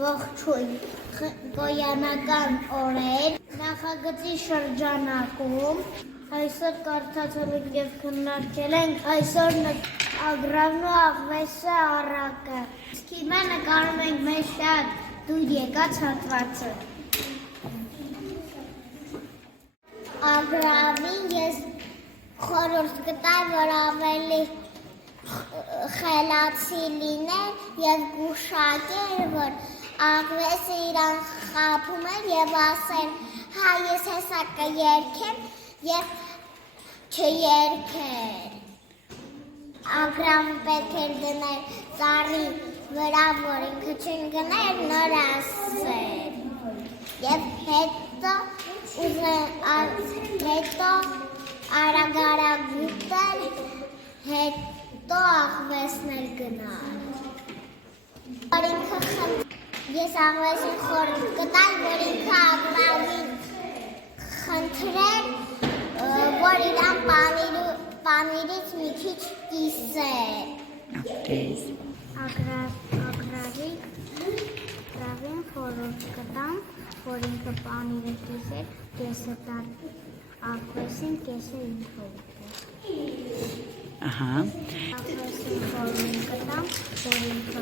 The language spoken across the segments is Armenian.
ողջույն գոյանական օրեր նախագծի շրջանակում այսօր կարդացել ենք և քննարկել ենք այսօր ագրավն ու աղվեսը առակը։ Իսկ հիմա նկարում ենք մեր շատ դուր եկած հատվածը։ Ագրավին ես խորհուրդ կտամ, որ ավելի խելացի լիներ և գուշակեր, որ աղվեսը իրան խաբում էր և ասել, հա ես հեսա կերքեմ և չերքեր։ Ագրավը պետք էր դներ ծառի վրա, որ ինքը չընկներ, նոր ասել։ Եվ հետո արագ ուտել, հետո աղվեսն էլ գնալ։ Ես աղվեսին խորհուրդ կտամ, որ ինքը ագրավին խնդրեր, որ իրան պանիրից մի քիչ կիսեր։ Ագրավին խորհուրդ կտամ, որ ինքը պանիրը կիսեր, կեսը տար աղվեսին, կեսը ինքը ուտեր։ Աղվեսին խորհուրդ կտամ, որ ինքը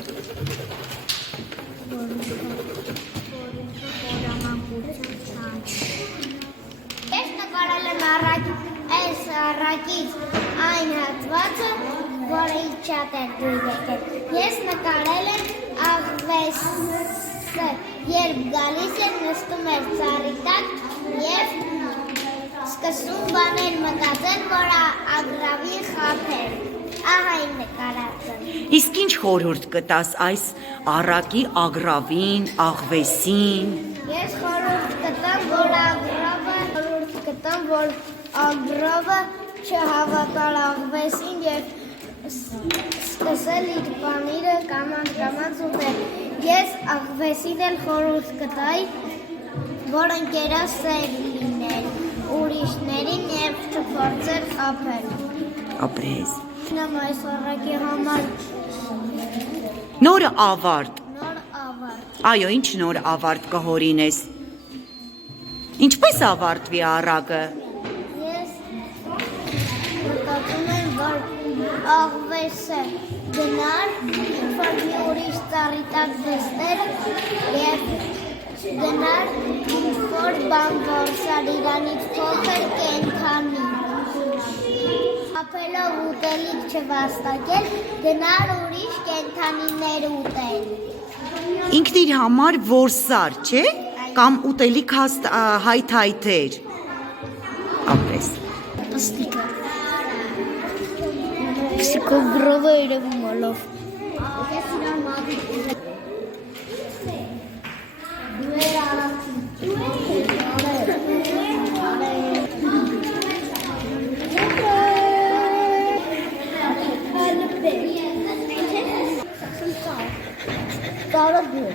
խորամանկություն չանցի։ Ես նկարել եմ այս առակից այն հատվածը, որը ինձ շատ էր դուր եկել։ Ես նկարել եմ աղվեսը, երբ գալիս էր, նստում էր ծառի տակ և սկսում բաներ մտածել, որ ագրավին խաբեր։ Ահա իմ նկարածը։ Իսկ ինչ խորհուրդ կտաս այս առակի ագրավին, աղվեսին։ Ես խորհուրդ կտամ, որ ագրավը չհավատալ աղվեսին և սկսել իր պանիրը կամաց ուտել։ Ես աղվեսին էլ խորհուրդ կտայի, որ ընկերասեր լինել ուրիշներին և չփորձել խաբել։ Ապրես։ Նամ այս առակի համար Նոր ավարտ։ նոր ավարտ։ Այո, ինչ նոր ավարտ կհորինես։ Ինչպես ավարտվի առակը։ Ես մտածում եմ, որ աղվեսը գնար, ինչ-որ մի ուրիշ ծառի տակ նստեր և գնար ինչ-որ բան որսալ իրանից փոքր կենդանի։ Ապելով ուտելիք չվաստակել, գնար ուրիշ կենդանիներ ուտել։ Ինքն իր համար որսար, չէ՞։ Կամ ուտելիք հայթայթեր։ Ապրես։ Պստիկը։ Պստիկով գրովը երևում ալով։ Տարը բուր։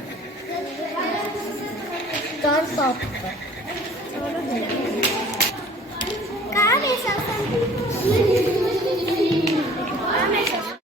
Տար սապը։